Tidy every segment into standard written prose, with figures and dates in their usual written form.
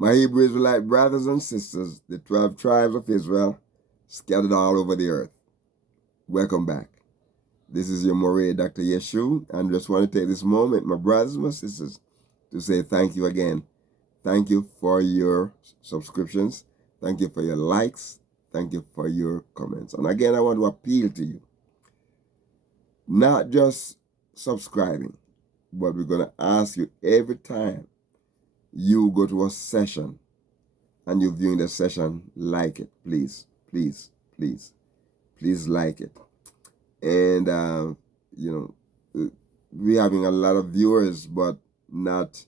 My Hebrew Israelite brothers and sisters, the 12 tribes of Israel, scattered all over the earth. Welcome back. This is your Moray, Dr. Yeshu, and just want to take this moment, my brothers and my sisters, to say thank you again. Thank you for your subscriptions. Thank you for your likes. Thank you for your comments. And again, I want to appeal to you. Not just subscribing, but we're going to ask you every time you go to a session and you're viewing the session, like it, please, please, please, please like it. And, we're having a lot of viewers, but not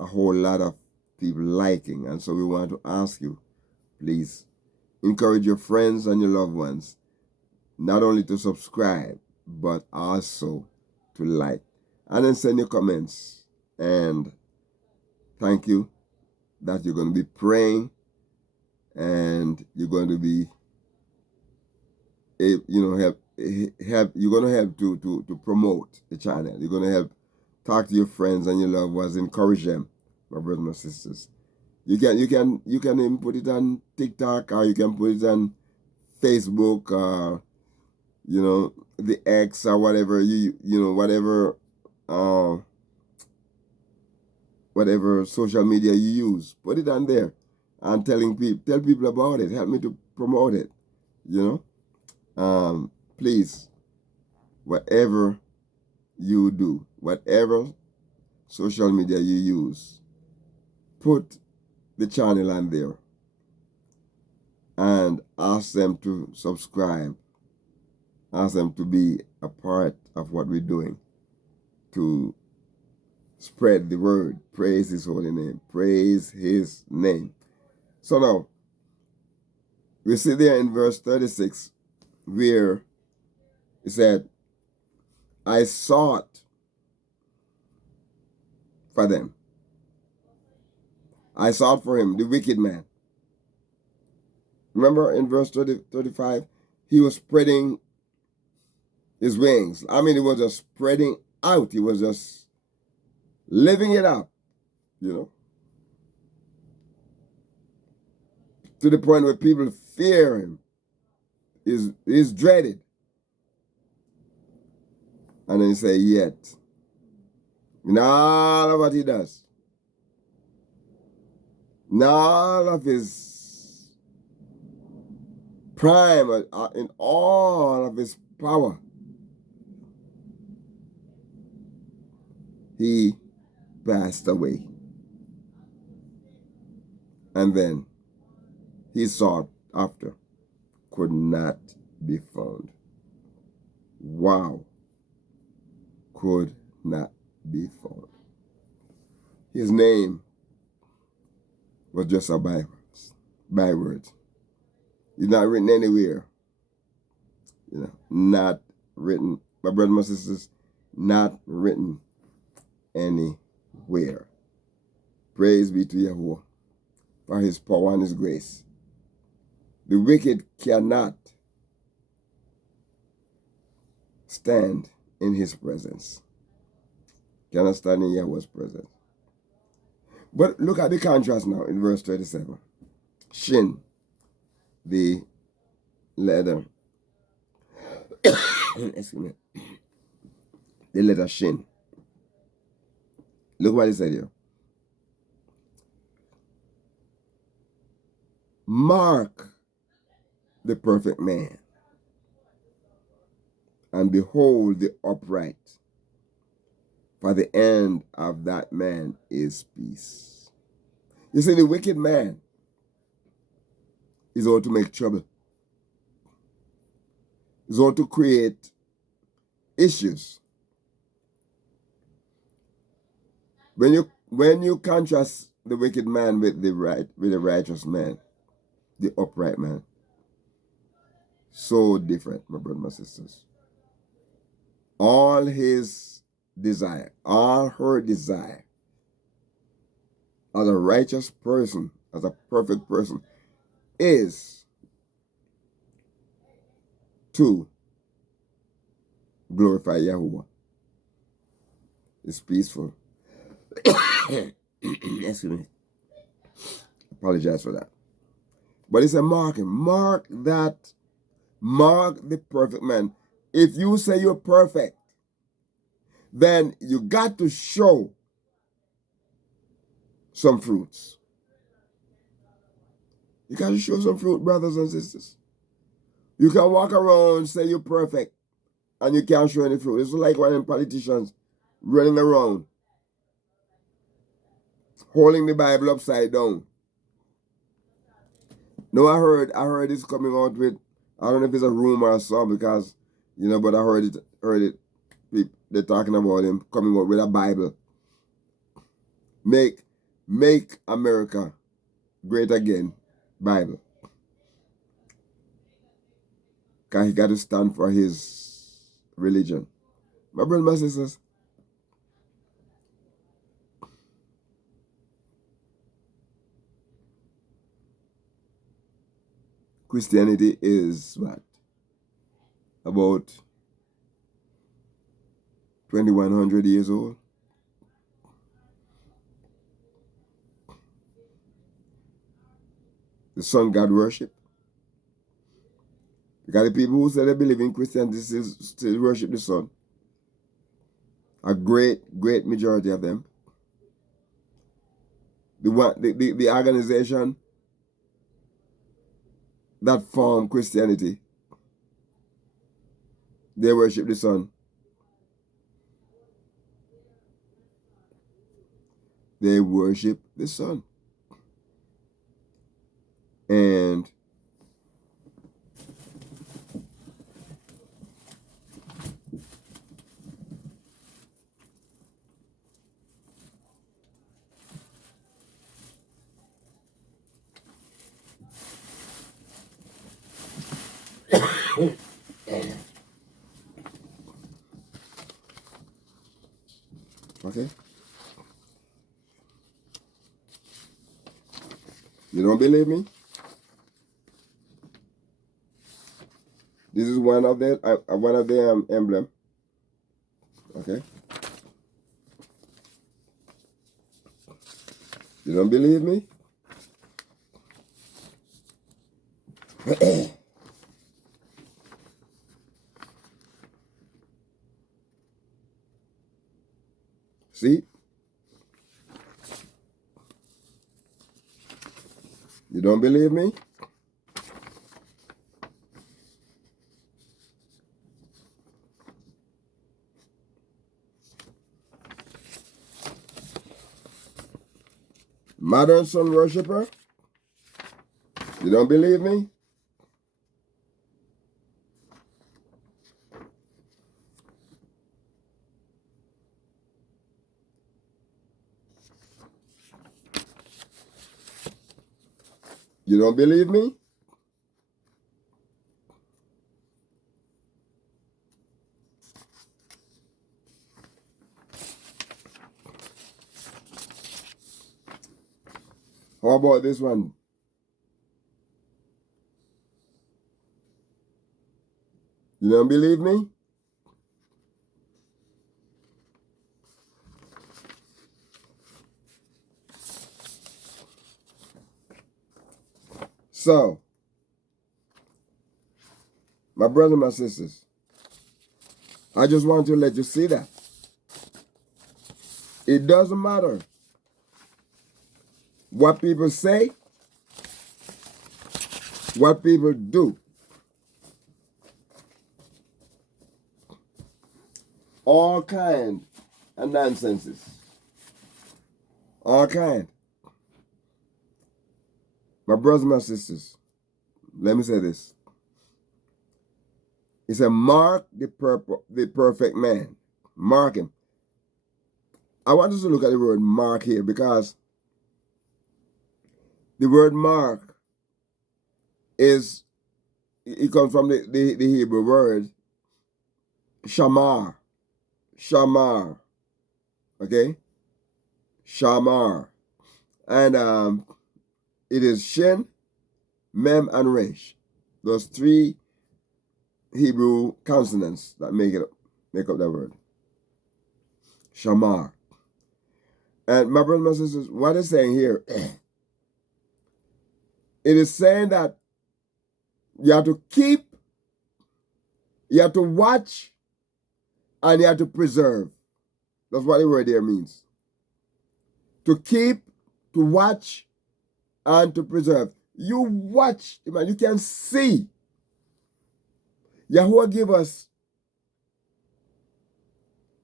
a whole lot of people liking. And so we want to ask you, please, encourage your friends and your loved ones, not only to subscribe, but also to like. And then send your comments. And thank you that you're going to be praying and you're going to be, help. You're going to help to promote the channel. You're going to help talk to your friends and your loved ones, encourage them, my brothers and my sisters. You can even put it on TikTok, or you can put it on Facebook, the X or whatever whatever social media you use. Put it on there and tell people about it. Help me to promote it. Please, whatever you do, whatever social media you use, put the channel on there and ask them to subscribe. Ask them to be a part of what we're doing to spread the word. Praise his holy name. Praise his name. So now, we see there in verse 36 where it said, I sought for them. I sought for him, the wicked man. Remember in verse 35, he was spreading his wings. I mean, he was just spreading out. He was just living it up, to the point where people fear him, is dreaded. And then he say, yet, in all of what he does, in all of his prime, in all of his power, he passed away. And then he sought after, could not be found. Wow. Could not be found. His name was just a byword. It's not written anywhere. Not written. My brothers and my sisters, not written anywhere. Praise be to Yahuwah for his power and his grace. The wicked cannot stand in his presence. Cannot stand in Yahweh's presence. But look at the contrast now in verse 37. Shin, the letter, excuse me, the letter Shin. Look what he said here. Mark the perfect man, and behold the upright, for the end of that man is peace. You see, the wicked man is out to make trouble. Is out to create issues. When you contrast the wicked man with the righteous man, the upright man, so different, my brothers and my sisters. All his desire, all her desire, as a righteous person, as a perfect person, is to glorify Yahuwah. It's peaceful. Excuse me. Apologize for that. But it's a marking. Mark that. Mark the perfect man. If you say you're perfect, then you got to show some fruits. You got to show some fruit, brothers and sisters. You can walk around and say you're perfect and you can't show any fruit. It's like one of them politicians running around holding the Bible upside down. No, I heard it's coming out with, I don't know if it's a rumor or something, because, but I heard it, they're talking about him coming out with a Bible. Make America great again, Bible. Because he got to stand for his religion. My brothers and sisters, Christianity is what? About 2,100 years old. The sun God worship. Because the people who say they believe in Christianity still worship the sun. A great majority of them. The organization that formed Christianity, they worship the sun. They worship the sun. And okay. You don't believe me? This is one of the emblem. Okay. You don't believe me? See? You don't believe me? Modern sun worshiper? You don't believe me? You don't believe me? How about this one? You don't believe me? So, my brothers and my sisters, I just want to let you see that. It doesn't matter what people say, what people do. All kind of nonsenses. All kind. My brothers and my sisters, let me say this. It's a mark the perfect man. Mark him. I want us to look at the word mark here, because the word mark it comes from the Hebrew word shamar. Shamar. Okay? Shamar. And it is shin, mem, and resh. Those three Hebrew consonants that make up that word. Shamar. And my brothers and sisters, what it's saying here It is saying that you have to keep, you have to watch, and you have to preserve. That's what the word there means. To keep, to watch, and to preserve. You watch, man, you can see. Yahuwah give us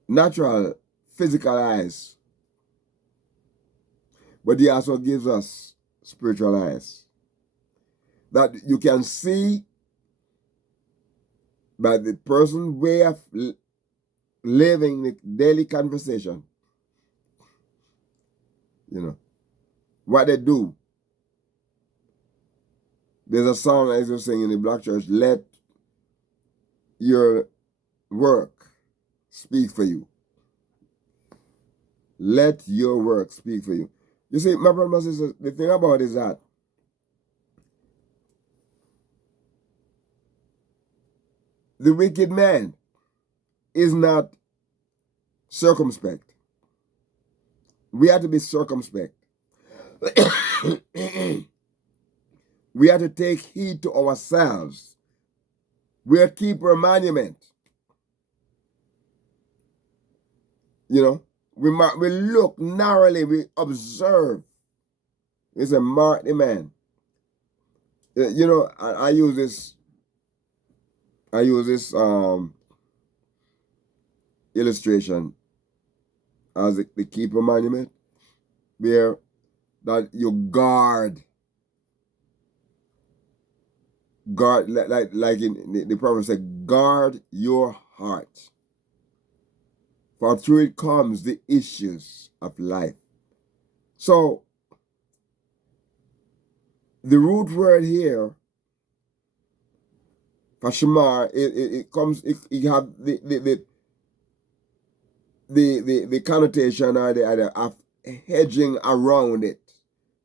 natural, physical eyes, but he also gives us spiritual eyes. That you can see by the person's way of living the daily conversation. You know, what they do. There's a song I used to sing in the black church, let your work speak for you. Let your work speak for you. You see, my brother and sister, the thing about it is that the wicked man is not circumspect. We have to be circumspect. We have to take heed to ourselves. We are keeper monument. You know, we look narrowly, we observe. It's a mark the man. You know, I use this illustration as the keeper monument, where that you guard like in the proverb said, guard your heart, for through it comes the issues of life. So the root word here for shamar, it comes, it have the connotation or the idea of hedging around it,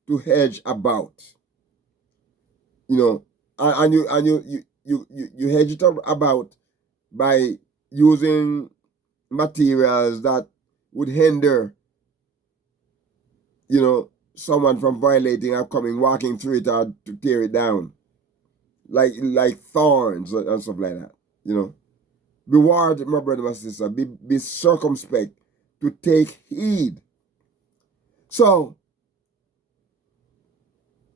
to hedge about. You know, and you hedge it about by using materials that would hinder, you know, someone from violating or walking through it or to tear it down, like thorns and stuff like that. You know, be ward, my brother, my sister. Be circumspect, to take heed. So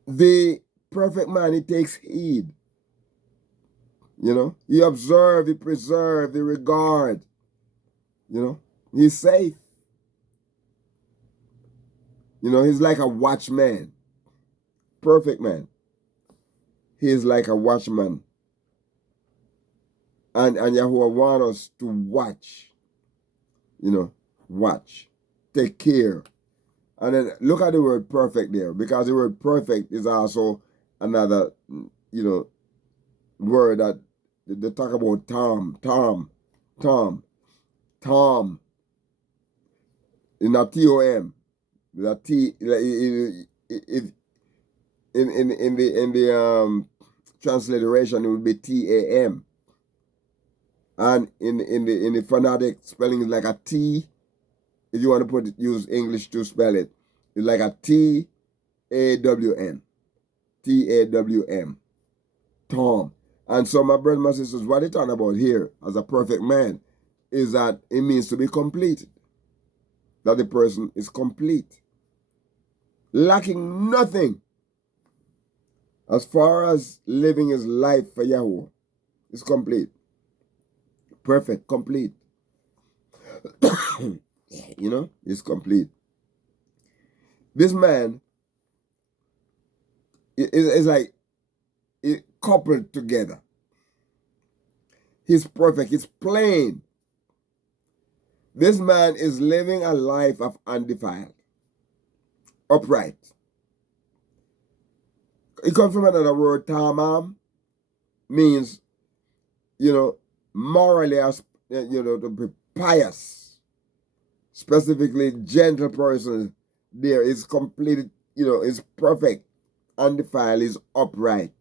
the perfect man, he takes heed. You know, he observe, he preserve, he regard. You know, he's safe. You know, he's like a watchman. Perfect man. He is like a watchman. And Yahuwah wants us to watch. You know, watch. Take care. And then look at the word perfect there, because the word perfect is also another, you know, word that they talk about Tom. It's not T-O-M. That T, if in the transliteration, it would be T-A-M. And in the phonetic spelling is like a T. If you want to use English to spell it, it's like a T-A-W-M. T-A-W-M. Tom. And so, my brothers and sisters, what they're talking about here as a perfect man is that it means to be complete. That the person is complete, lacking nothing as far as living his life for Yahuwah. It's complete. Perfect, complete. You know, it's complete. This man is like it coupled together. He's perfect, he's plain. This man is living a life of undefiled, upright. It comes from another word, tamam, means, you know, morally, you know, to be pious. Specifically, gentle person there is completed, you know, is perfect, undefiled, is upright.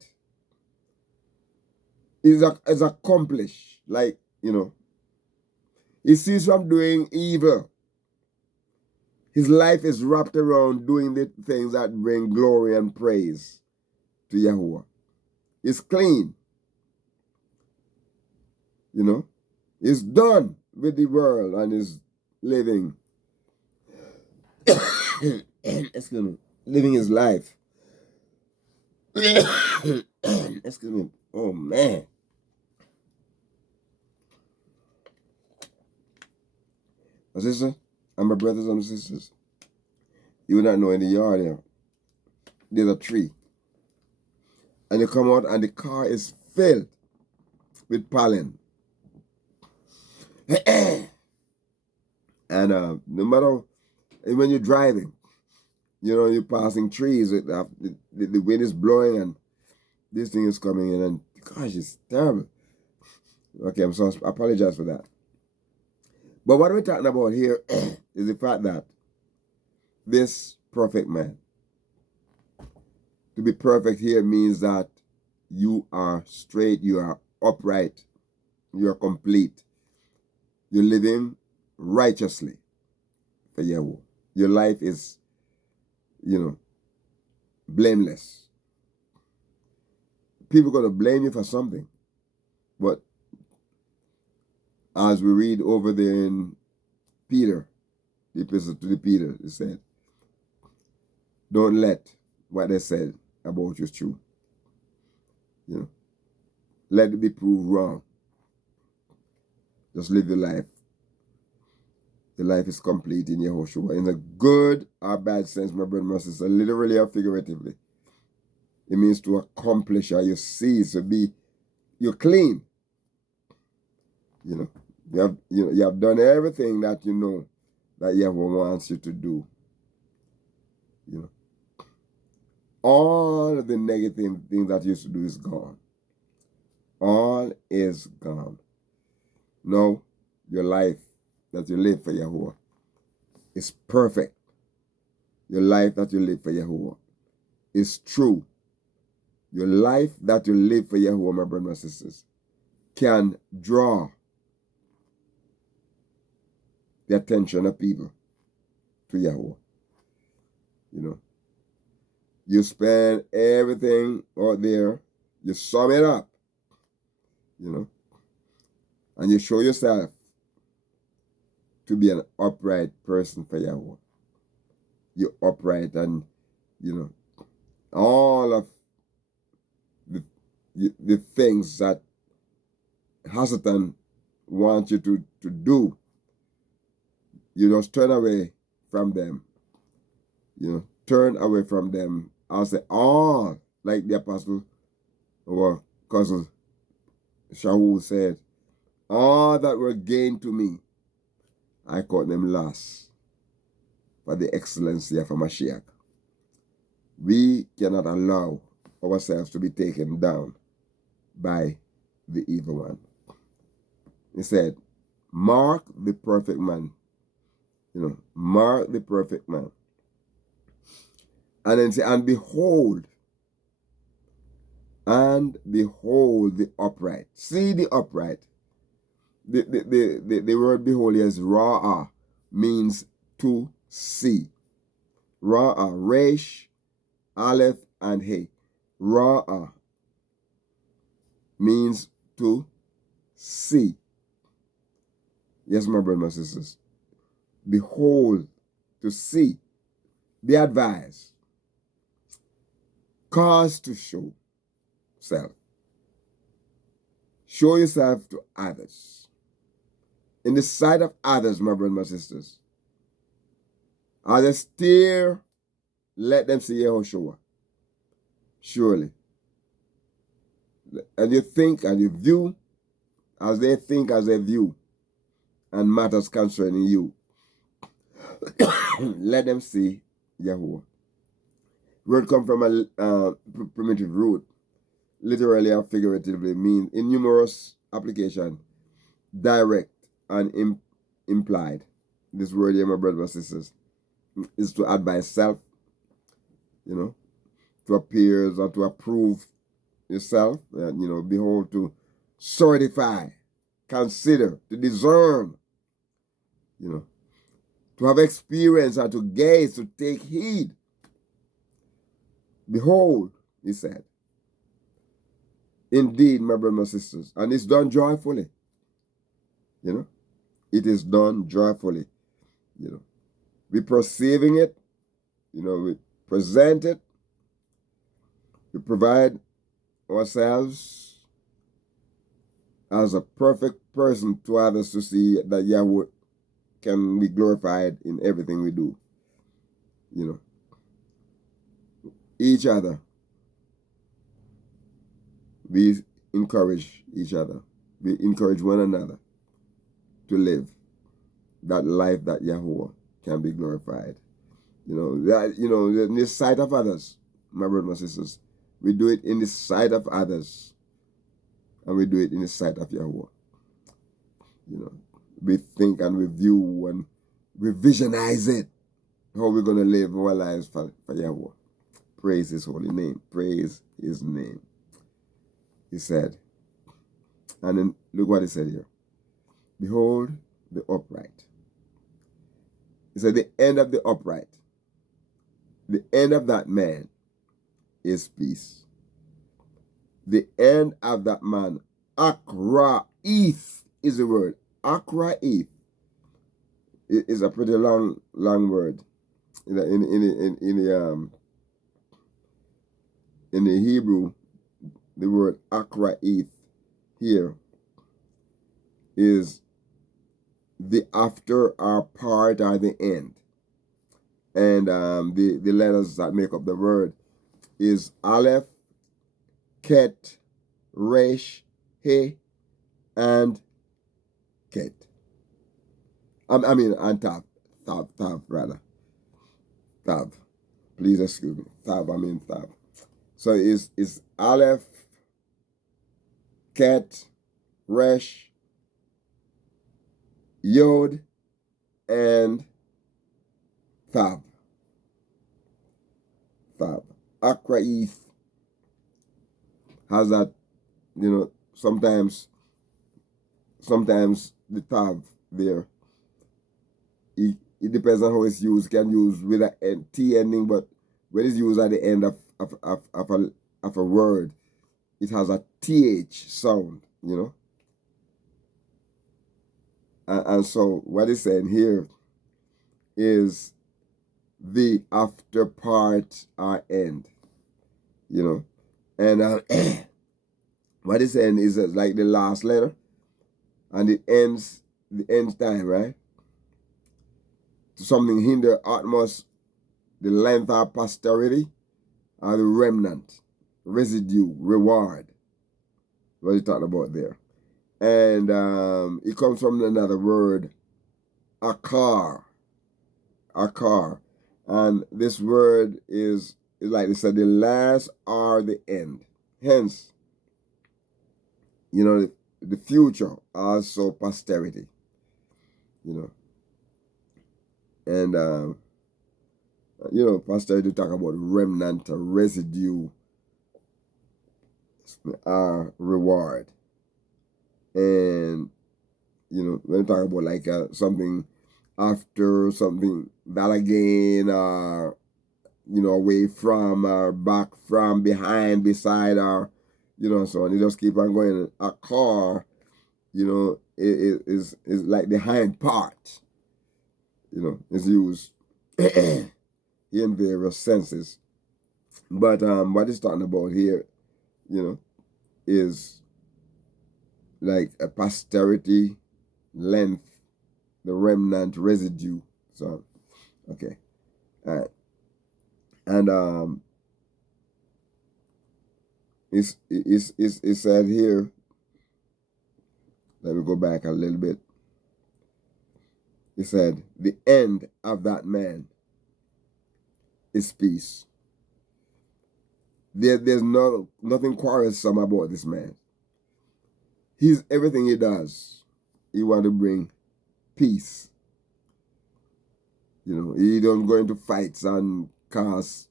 Is accomplished, like, you know, he ceased from doing evil. His life is wrapped around doing the things that bring glory and praise to Yahuwah. It's clean. You know, it's done with the world and is living, excuse me, living his life. Excuse me. Oh man. My sister and my brothers and my sisters, you will not know in the yard here, there's a tree. And you come out and the car is filled with pollen. And no matter, when you're driving, you know, you're passing trees, the wind is blowing and this thing is coming in and gosh, it's terrible. Okay, I'm sorry, I apologize for that. But what we're talking about here is the fact that this perfect man, to be perfect here means that you are straight, you are upright, you are complete. You're living righteously for Yahweh. Your life is, you know, blameless. People are going to blame you for something. But as we read over there in Peter, the epistle to the Peter, it said, don't let what they said about you true. You know, let it be proved wrong. Just live your life. The life is complete in Yehoshua. In a good or bad sense, my brother and my sister, literally or figuratively. It means to accomplish or you cease, to be, you're clean. You know, you have done everything that you know that Yahweh wants you to do. You know, all of the negative things that you used to do is gone. All is gone. No, your life that you live for Yahuwah is perfect. Your life that you live for Yahuwah is true. Your life that you live for Yahuwah, my brothers and sisters, can draw the attention of people to Yahuwah. You know, you spend everything out there, you sum it up, you know, and you show yourself to be an upright person for Yahuwah. You're upright and, you know, all of the things that Hasatan wants you to do, you just turn away from them. You know, turn away from them. I'll say, all, like the apostle or cousin Shaul said, all that were gained to me, I count them loss for the excellency of a Mashiach. We cannot allow ourselves to be taken down by the evil one. He said, mark the perfect man. You know, mark the perfect man. And then say, and behold the upright. See the upright. The word behold here is ra'ah, means to see. Ra'ah, resh, aleph, and hey. Ra'ah means to see. Yes, my brothers and sisters. Behold, to see. Be advised. Cause to show self. Show yourself to others. In the sight of others, my brothers and my sisters. Others still let them see Yehoshua. Surely. And you think and you view as they think, as they view, and matters concerning you. Let them see Yahuwah. Word come from a primitive root, literally or figuratively, mean in numerous application, direct and implied. This word here, my brothers and sisters, is to advise self, you know, to appear or to approve yourself, you know, behold, to certify, consider, to discern, you know, to have experience and to gaze, to take heed. Behold, he said, Indeed, my brothers and sisters. And it's done joyfully. You know, it is done joyfully. You know, we perceiving it, we present it, we provide ourselves as a perfect person to others to see that Yahweh can be glorified in everything we do. Each other. We encourage each other. We encourage one another to live that life that Yahweh can be glorified. In the sight of others, my brothers and sisters. We do it in the sight of others. And we do it in the sight of Yahweh. We think and we view and we visionize it. How we're going to live our lives for Yahweh. Praise his holy name. Praise his name. He said, and then look what he said here. Behold the upright. He said, the end of the upright, the end of that man is peace. The end of that man, akraith is the word. Akraith is a pretty long word. In the Hebrew, the word akraith here is the after or part or the end. And the letters that make up the word is Aleph, Ket, Resh, He, and Ket. And Tav. Tav, rather. Tav. Please excuse me. Tav. So it's Aleph, Ket, Resh, Yod, and Tav. Tav. Akraith has that, sometimes the Tav there, it depends on how it's used. It can use with a T ending, but when it's used at the end of a word, it has a TH sound, And so what it's saying here is the after part or end, And what it's saying is like the last letter, and it ends the end time, right? Something hinder utmost the length of posterity or the remnant, residue, reward. What you talking about there? And it comes from another word, akar. Akar. And this word is like they said, the last or the end. Hence, the future, also posterity. And posterity talk about remnant, residue, reward. And when you talk about like something after, something that again, away from, or back from, behind, beside, or so on. You just keep on going. A car, is like the hind part. Is used in various senses. But what it's talking about here, is like a posterity, length, the remnant, residue. So, okay. All right. And it's said here, let me go back a little bit. It said, the end of that man is peace. There's nothing quarrelsome about this man. He's everything he does. He want to bring peace. He don't go into fights and cause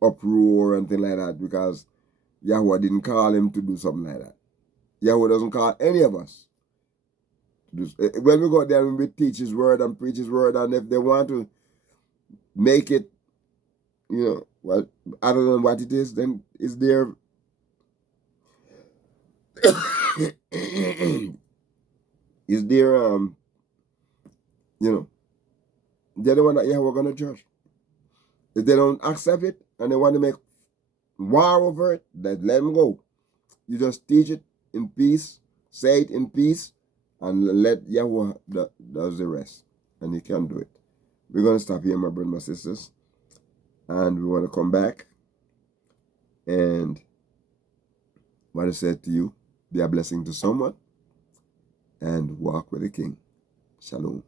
uproar and things like that, because Yahweh didn't call him to do something like that. Yahweh doesn't call any of us to do. When we go there and we teach his word and preach his word, and if they want to make it, other than what it is, then it's their Is there you know, they're the one that Yahweh gonna judge. If they don't accept it and they want to make war over it, then let them go. You just teach it in peace, say it in peace, and let Yahweh does the rest. And He can do it. We're going to stop here, my brothers and my sisters. And we want to come back and what I said to you, be a blessing to someone and walk with the King. Shalom.